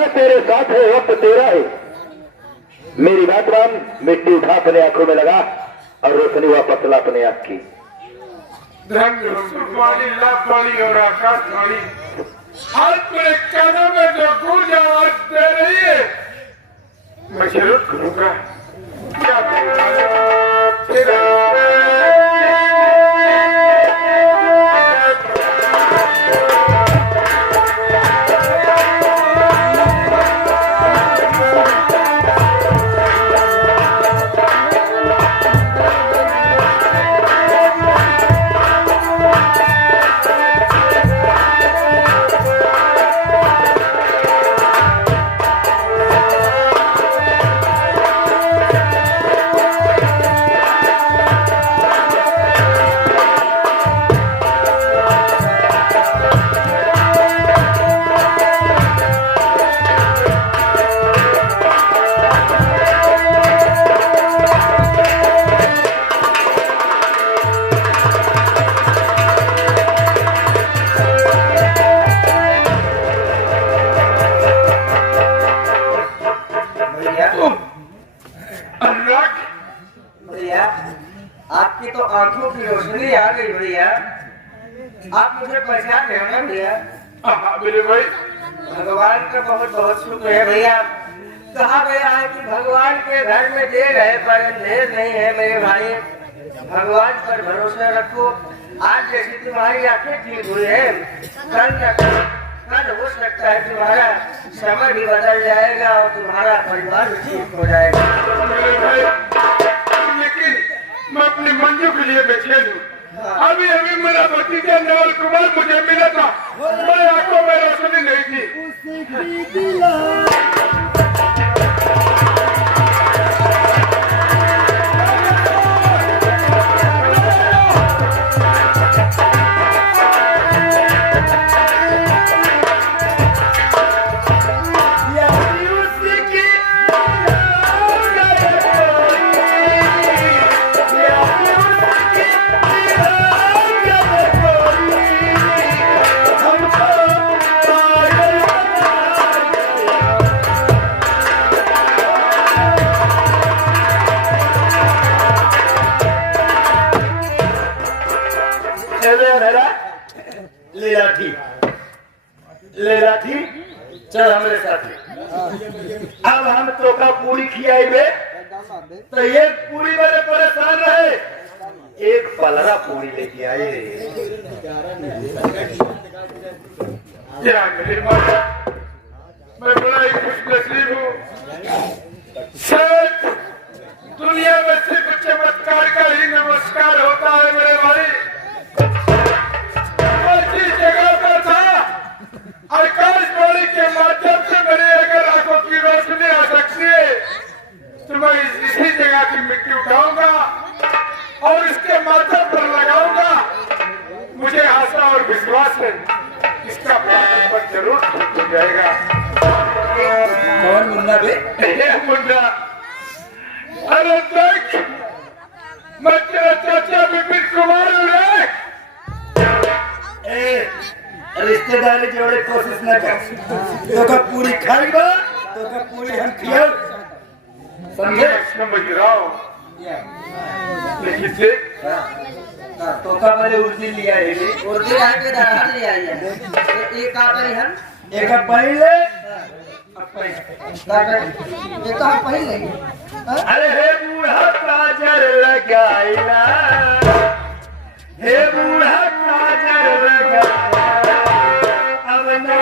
जमाना तेरे साथ है, वक्त तेरा है। मेरी बात मान, मिट्टी उठा अपने आंखों में लगा और रोशनी वापस ला अपने आंख की। पानी और आकाशवाणी आज मेरे कानों में जो गूंज आवाज दे रही है, मैं जरूर करूंगा। क्या भैया, आपकी तो आंखों की रोशनी आ गई भैया। आप मुझे पहचान रहे हो ना भैया? मेरे भाई, भगवान का बहुत बहुत शुक्र है भैया। कहा गया है कि भगवान के घर में देर है पर अंधेर नहीं है मेरे भाई। भगवान पर भरोसा रखो। आज जैसी तुम्हारी आंखें ठीक हुई है, कल हो सकता है तुम्हारा समय भी बदल जाएगा और तुम्हारा परिवार भी ठीक हो जाएगा। मेरे भाई, लेकिन मैं अपनी मंजू के लिए बेचैन हूँ। अभी अभी मेरा भतीजा नवल कुमार मुझे मिला था, मेरे आंखों में रोशनी नहीं थी। लेला थी, चल हमारे साथ। अब हम तो का पूरी खियाइबे तो एक पूरी मेरे परेशान रहे, एक पलरा पूरी लेके आए। मैं बड़ा ही खुश नसीब हूँ। शायद दुनिया में सिर्फ चमत्कार का ही नमस्कार होता है मेरे भाई। जिस जगह पर था, आकाशवाणी के माध्यम से मेरे अगर आंखों की रोशनी आ सकती है तो मैं इसी जगह की मिट्टी उठाऊंगा और इसके माथे पर लगाऊंगा। मुझे आशा और विश्वास है इसका पर जरूर ठीक हो जाएगा। कौन मुन्ना बे? मुन्ना, अरे देख, मैं तेरा चाचा विपिन कुमार हूँ रे। रिश्तेदारी जोड़े कोशिश न कर, तो का पूरी खाएगा तो का पूरी हम खियाओ, समझे? समझ रहा हूँ, लेकिन देख तो का मेरे उर्दी लिया है, उर्दी आके दरार ले आई है। एक का करी हम, एक पहले ये तो हम पहले। अरे हे बूढ़ा काजर लगाइला, हे बूढ़ा काजर लगाइला, अब ना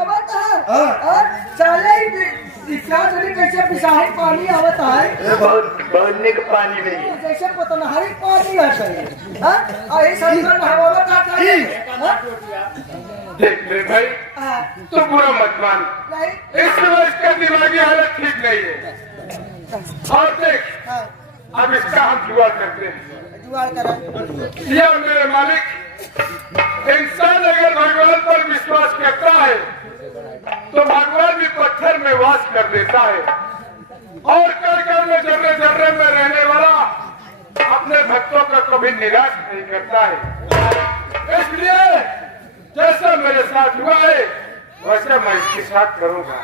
आवत है हाँ। और चले इतना जल्दी कैसे पिसाही पानी आवत है ये बहुत निक पानी नहीं है। जैसे पतनहरी पानी है सही हां और ये सब हवा का चाहिए देख भाई हां तो बुरा मत मान, नहीं इस समय इसका दिमागी हालत ठीक नहीं है। और देख हां अब इसका हम जुआ करते हैं। जुगाड़ करा या मेरे मालिक, इंसान अगर भगवान पर विश्वास करता है तो भगवान भी पत्थर में वास कर देता है और कर में जर्रे जर्रे में रहने वाला अपने भक्तों को कभी निराश नहीं करता है। इसलिए जैसा मेरे साथ हुआ है वैसा मैं इसके साथ करूंगा।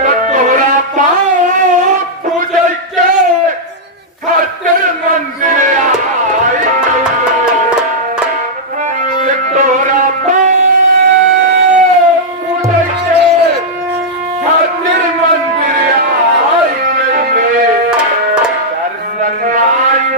तो तोरा पाप पूजा के खातिर मंदिर आई, तोरा पाप पूजा के खातिर मंदिर आई, दर्शन आई।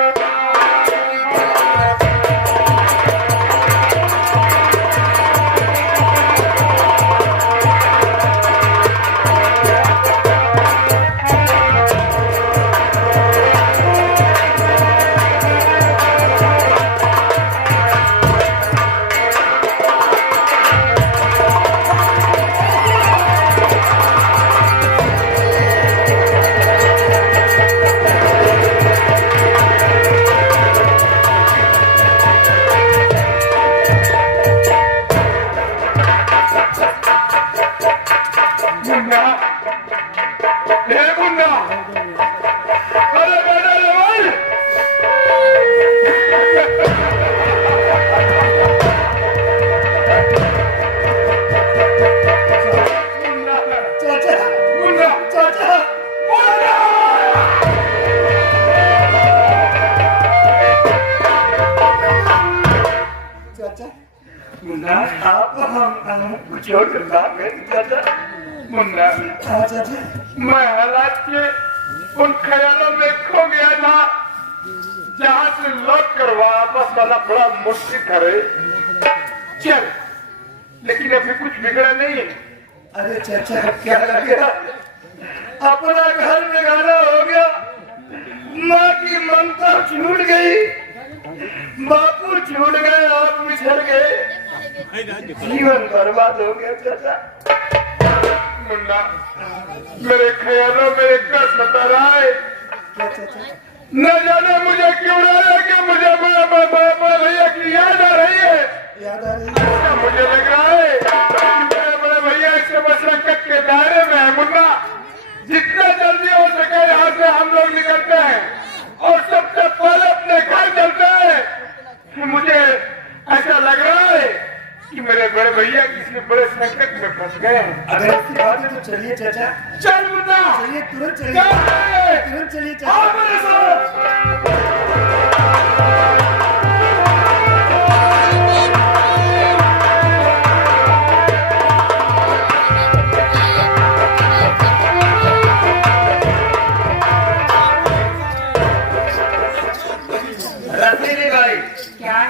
मुन्ना आप हम कुछ और करता है चाचा। मुन्ना चाचा मैं हालात के उन ख्यालों में खो गया था जहाँ से लौट कर वापस आना बड़ा मुश्किल था रे। चल, लेकिन अभी कुछ बिगड़ा नहीं है। अरे चाचा क्या लगा, अपना घर में गाना हो गया, माँ की ममता छूट गई, बापू छूट गए, आप बिछड़ गए, जीवन बर्बाद हो गया चाचा। मुन्ना मेरे ख्यालों में एक का सता रहा है, क्या चाचा? न जाने मुझे क्यों रहा है कि मुझे भैया की याद आ रही है। याद आ रही है? ऐसा मुझे लग रहा है कि मेरे बड़े भैया इस संकट के दायरे में है। मुन्ना जितना जल्दी हो सके यहाँ से हम लोग निकलते हैं और सबसे पहले अपने घर चलते हैं। मुझे ऐसा लग रहा है कि मेरे बड़े भैया किसी बड़े संकट में फंस गए हैं। अगर ऐसी बात है तो चलिए चाचा, चल मुन्ना, चलिए तुरंत चल चलिए, तुरंत चलिए चाचा। आओ मेरे साथ। रसीली भाई क्या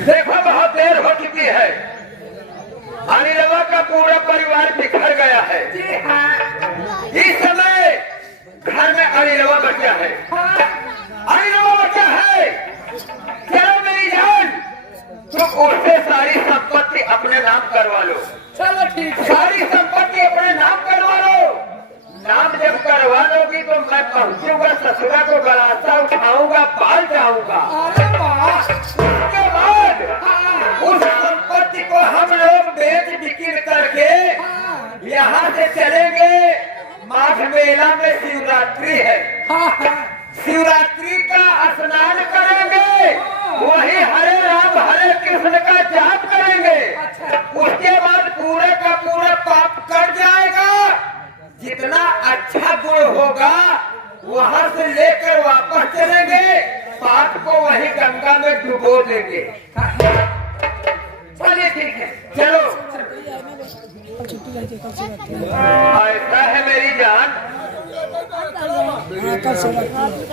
देखो बहुत देर हो चुकी है, अनिलवा का पूरा परिवार बिखर गया है। इस समय घर में अनिलवा बचा है, अनिलवा बचा है। चलो मेरी जान, तुम उससे सारी संपत्ति अपने नाम करवा लो। चलो ठीक है, सारी संपत्ति अपने नाम करवा लो। नाम जब करवा लोगी तो मैं पहुंचूंगा ससुरा को गलासा उठाऊंगा, बाल जाऊंगा। उसके बाद उस संपत्ति को हम लोग बेच बिक्री करके यहाँ से चलेंगे। माघ मेला में शिवरात्रि है, शिवरात्रि का स्नान करेंगे, वही हरे राम हरे कृष्ण का जाप करेंगे। उसके बाद पूरे का पूरा पाप कट जाएगा। जितना अच्छा गुण होगा वहाँ से लेकर वापस चलेंगे, पाप को वही गंगा में डुबो देंगे। चलिए ठीक है, चलो। ऐसा है मेरी जान,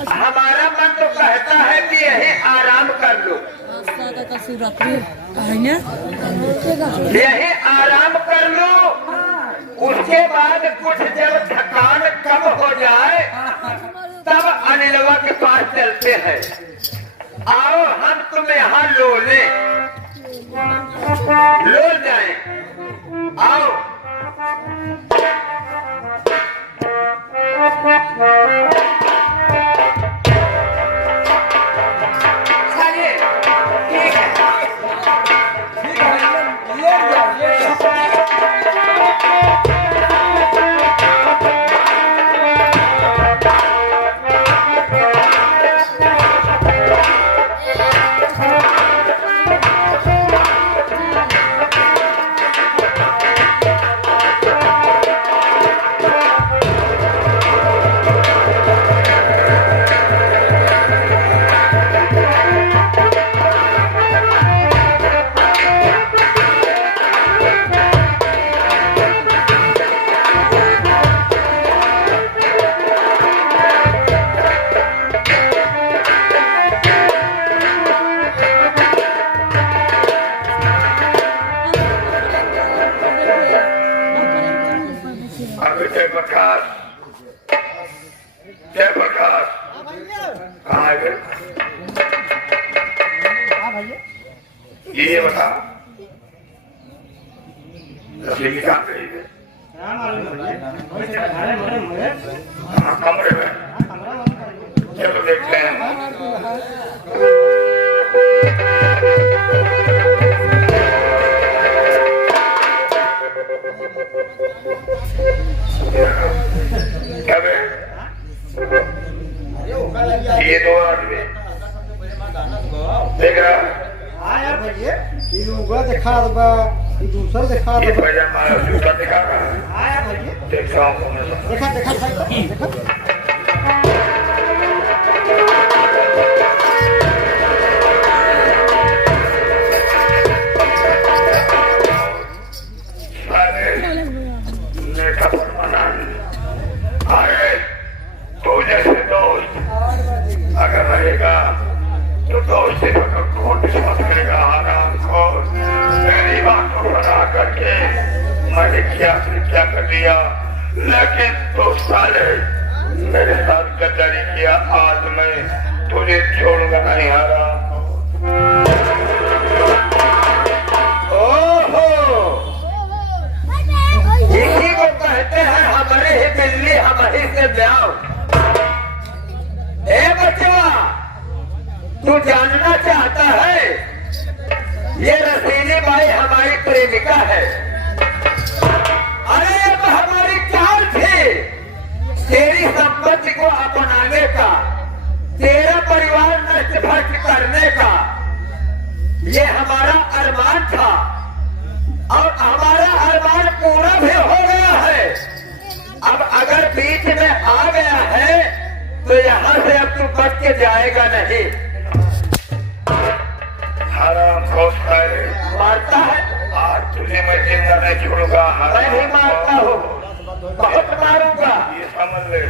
हमारा मन तो कहता है कि यही आराम कर लो, यही आराम कर लो, उसके बाद कुछ जब थकान कम हो जाए तब अनिलवा के पास चलते हैं। आओ हम तुम यहाँ लो जाए। आओ चलिए, ठीक है। जयप्रकाश कहाँ है? ये बता रसीदी कहाँ गई है? कमरे में। चलो देखते हैं। ये दो आदमी देख रहा देखा दूसरा देखा ये पैजामा जूता दिखा रहा देखा देखा देखा देखा अगर रहेगा तो दोस्त से कौन विश्वास करेगा? आराम को मेरी बात को बना करके मैंने क्या कर दिया, लेकिन तो साले मेरे साथ गद्दारी किया। आज मैं तुझे छोड़ूंगा नहीं। आराम ओहो, इसी को कहते हैं हमारे ही दिल्ली हमारे से ब्याह। ए बच्चा, तू जानना चाहता है ये रसीली बाई हमारी प्रेमिका है। अरे ये तो हमारी चाल थी तेरी संपत्ति को अपनाने का, तेरा परिवार नष्ट भ्रष्ट करने का। ये हमारा अरमान था और हमारा अरमान पूरा भी हो गया है। अब अगर बीच में आ गया है तो यहाँ से अब तू बच के जाएगा नहीं। हराम खोज मारता है? आज तुझे मैं जिंदा नहीं छोड़ूंगा। मैं भी मारता हूँ, बहुत मारूंगा, ये समझ ले।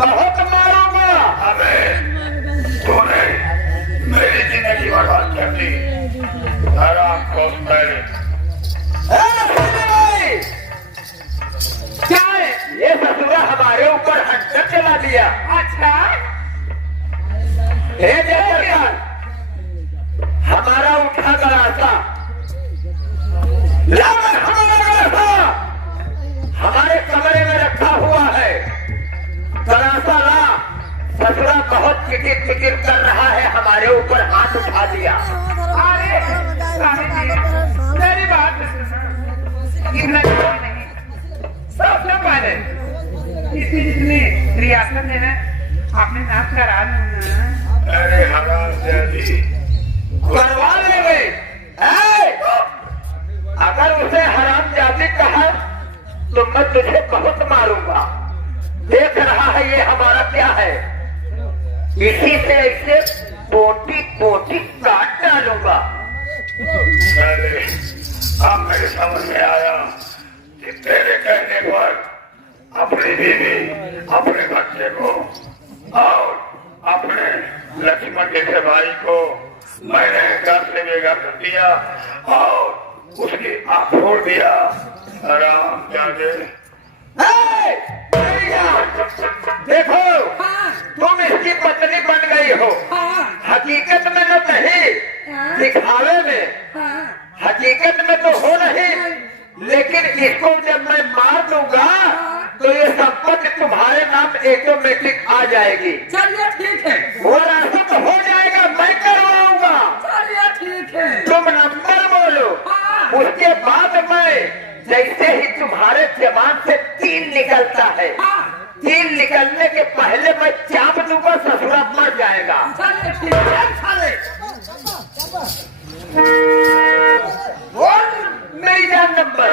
बहुत मारूंगा। अबे तूने मेरी जिंदगी बर्बाद कर दी। हराम खोज क्या है ये ससुरा हमारे ऊपर हटकर चला दिया? अच्छा, हे जयप्रकाश, हमारा उठा गलासा हमारे कमरे में रखा हुआ है। गलासा ला। ससुरा बहुत किटिर पिटिर कर रहा है, हमारे ऊपर हाथ उठा दिया। अरे मेरी बात इतना नहीं, सबसे पहले इसकी जितनी रियासत है ना आपने नाश करा दी। अरे हराम जादी करवा लेंगे। अगर उसे हराम जाति कहा तो मैं तुझे बहुत मारूंगा। देख रहा है ये हमारा क्या है, इसी से ऐसे पोटी पोटी काट डालूंगा। अरे अब मेरे समझ में आया कि तेरे कहने पर अपनी बीवी, अपने बच्चे को और अपने लक्ष्मण जैसे भाई को मैंने काटने में कर दिया और उसकी आंख फोड़ दिया। आराम जाने। देखो तुम इसकी पत्नी बन गई हो, हकीकत में तो नहीं, दिखावे में, हकीकत में तो हो नहीं, लेकिन इसको जब मैं मार दूंगा तो ये संपत्ति तुम्हारे नाम ऑटोमेटिक आ जाएगी। चलिए ठीक है, वो राशन तो हो जाएगा, मैं करवाऊंगा। चलिए ठीक है। तुम नंबर बोलो, उसके बाद मैं जैसे ही तुम्हारे जबान से 3 निकलता है, 3 निकलने के पहले मैं चाप दूंगा, ससुरा मर जाएगा। चलिए ठीक है। चले बोल मेरी जान नंबर।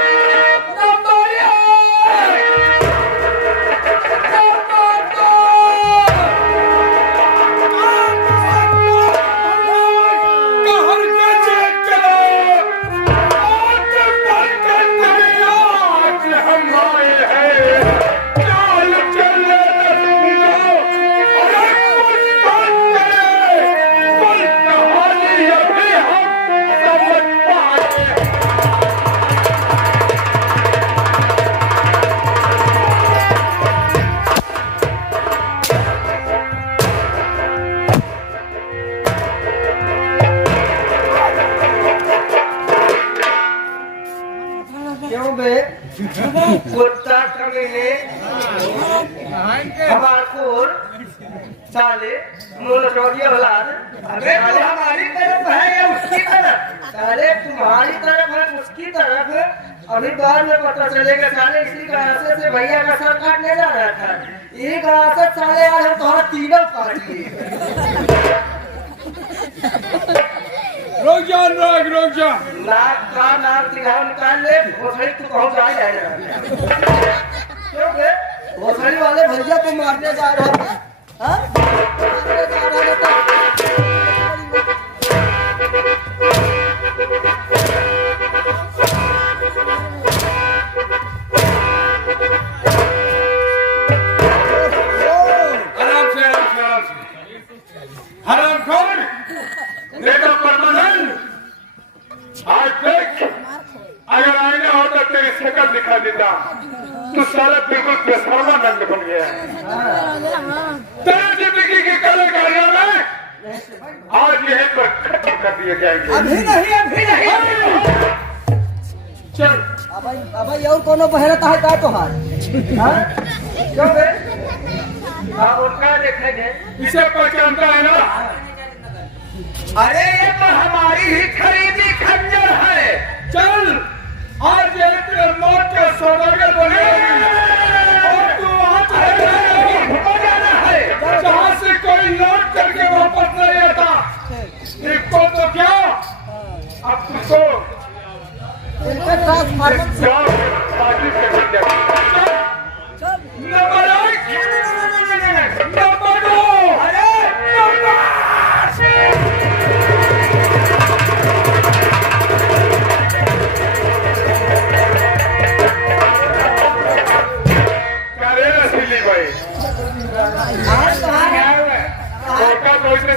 क्यों बे? कुत्ता कमीने हमारे साले मोलटोरिया औलाद, अबे वो हमारी तरफ है या उसकी तरफ? साले तुम्हारी तरफ है उसकी तरफ, अभी बाद में पता चलेगा। साले इसी गरासे से भैया का सर काटने जा रहा था, यही गरासे साले आज हम तुम्हारा तीनों काट लिए। रुक जा नाक का नाक दिखाओ, निकाल ले। भोसड़ी तू कहाँ जा रहा? क्यों बे? भोसड़ी वाले भैया को मारने जा रहा था, हाँ? मारने जा रहा था। आराम से हरामखोर, देखो परमानंद, आज देख, अगर आईना होता तेरी शक्ल दिखा देता, तू साला बिल्कुल बेशर्मानंद बन गया। तेरी जिंदगी की कल कारनामे आज यहीं पर खत्म कर दिए जाएंगे। अभी नहीं। चल अब और कोनो बहरता है का तोहार? हाँ? क्यों बे? हाँ उनका देखेंगे। इसे पहचानता है ना? अरे ये तो हमारी ही खरीदी खंजर है। चल आज ये तेरे मौत का सौदागर बनेगी और तू वहां चले जाएगा। हो जाना है जहाँ से कोई लौट करके वापस नहीं आता। इसको तो क्या अब तुझको इनका ट्रांसफार्मर जाओ बाजी से मिल जाएगी। नंबर 1, नंबर 2, अरे नंबर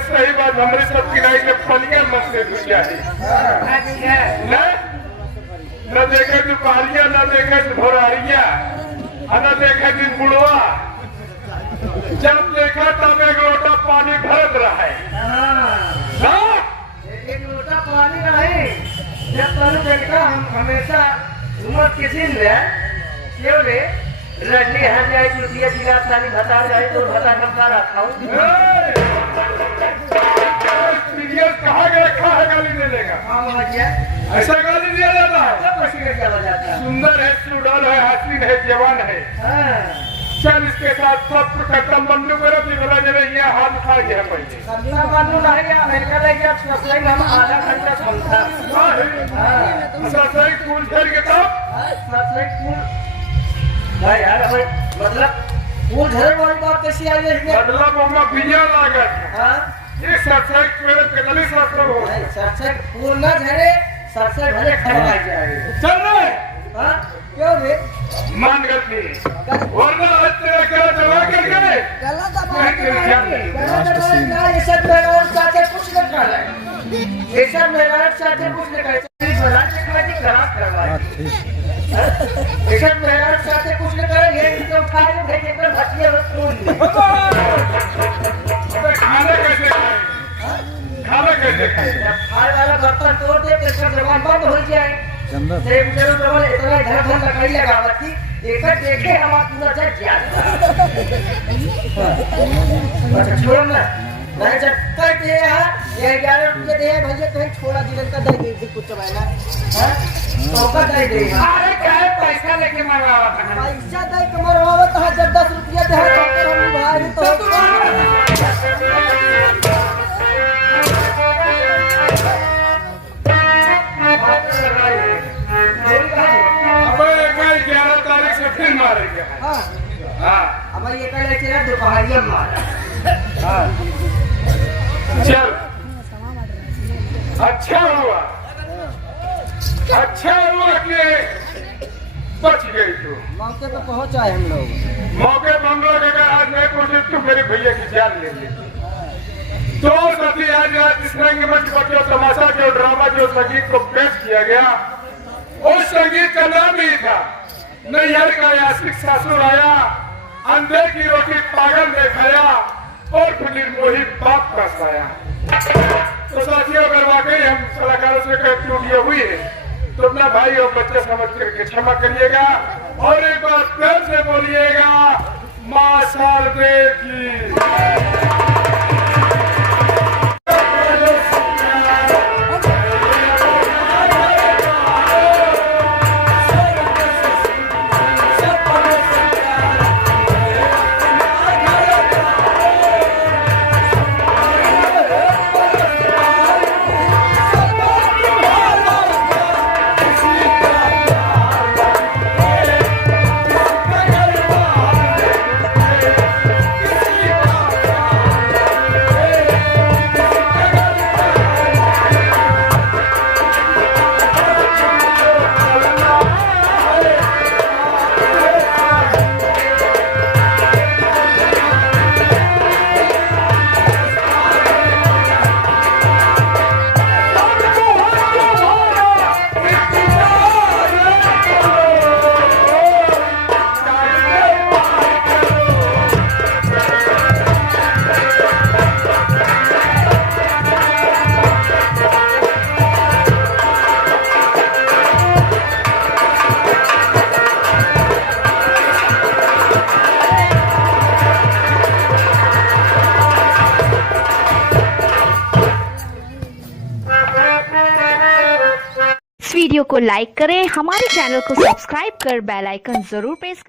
सही बात हमारी सब किनारे के पलिया मत से घुस जाए। न देखे तू पालिया, न देखे तू भोरारिया, न देखे तू बुढ़वा। जब देखा तब एक लोटा पानी भरत रहा है। एक लोटा पानी नहीं, जब तक देखा हम हमेशा उम्र किसी ने क्यों रे रजनी हर जाए चुटिया जिला पानी बता जाए तो बता कब रखा हूँ। कहाँ का रखा है गाली देने का? ऐसा गाली दिया जाता है? सुंदर है, सुडौल है, हसीन है, जवान है। चल इसके साथ सब कदम बंदू करो कि बोला जब ये हाथ उठा गया पहले हम आधा घंटा समझा ससुराल कूल खेल के तो भाई यार हमें मतलब वो घर वाली बात कैसी आई है? मतलब वो बिया लागत हाँ? ये ससुराल मेरे कितने शास्त्र हो सरसर फूल न झरे, सरसर भले खड़का जाए। चल रहे हाँ? क्यों रे? मान गलती वरना आज तेरा क्या दबा कर गए गला दबा के ये सब मेरा और चाचा कुछ न खा रहे। ऐसा मेरा साथे कुछ न करे भला से कमेटी खराब करवाए ऐसा मेरा साथे कुछ न करे ये तो खाए तो देखे पर भटिया बस छोड़ दे अबे खाना कैसे खाए? खाना कैसे खाए? खाए वाला बर्तन तोड़ दे तो सब दुकान बंद हो जाए देख चलो तो बोले इतना धर धर लकड़ी लगावती एक देखे हम पूरा जग गया अच्छा छोड़ ना मैं जब कर दे यार ये 11 रुपये दे भैया कहीं छोड़ा दिलन का दे दे कुछ चबाना हां तो का दे दे अरे क्या है, पैसा लेके मरवावा था पैसा दे के मरवावत है जब 10 रुपया दे तो हम भाई तो अबे कल 11 तारीख से फिर मारेंगे। हां हाँ अब ये कल तेरा दोपहरिया मारा चल अच्छा हुआ कि बच गई तू। मौके पे पहुंचा है हम लोग मौके पर हम लोग अगर आज नहीं पहुंचे तो मेरे भैया की जान ले ली। तो सभी आज रात इस रंगमंच पर जो तमाशा जो ड्रामा जो संगीत को पेश किया गया उस संगीत का नाम ही था नैहर का यासिक ससुर आया, अंधे की रोटी पागल ने खाया और फिर मोही बाप का साया। तो साथियों अगर वाकई हम कलाकारों से कोई त्रुटियां हुई है तो अपना भाई और बच्चे समझ करके क्षमा करिएगा और एक बार प्यार से बोलिएगा मां शारदे की। वीडियो को लाइक करें, हमारे चैनल को सब्सक्राइब कर बेल आइकन जरूर प्रेस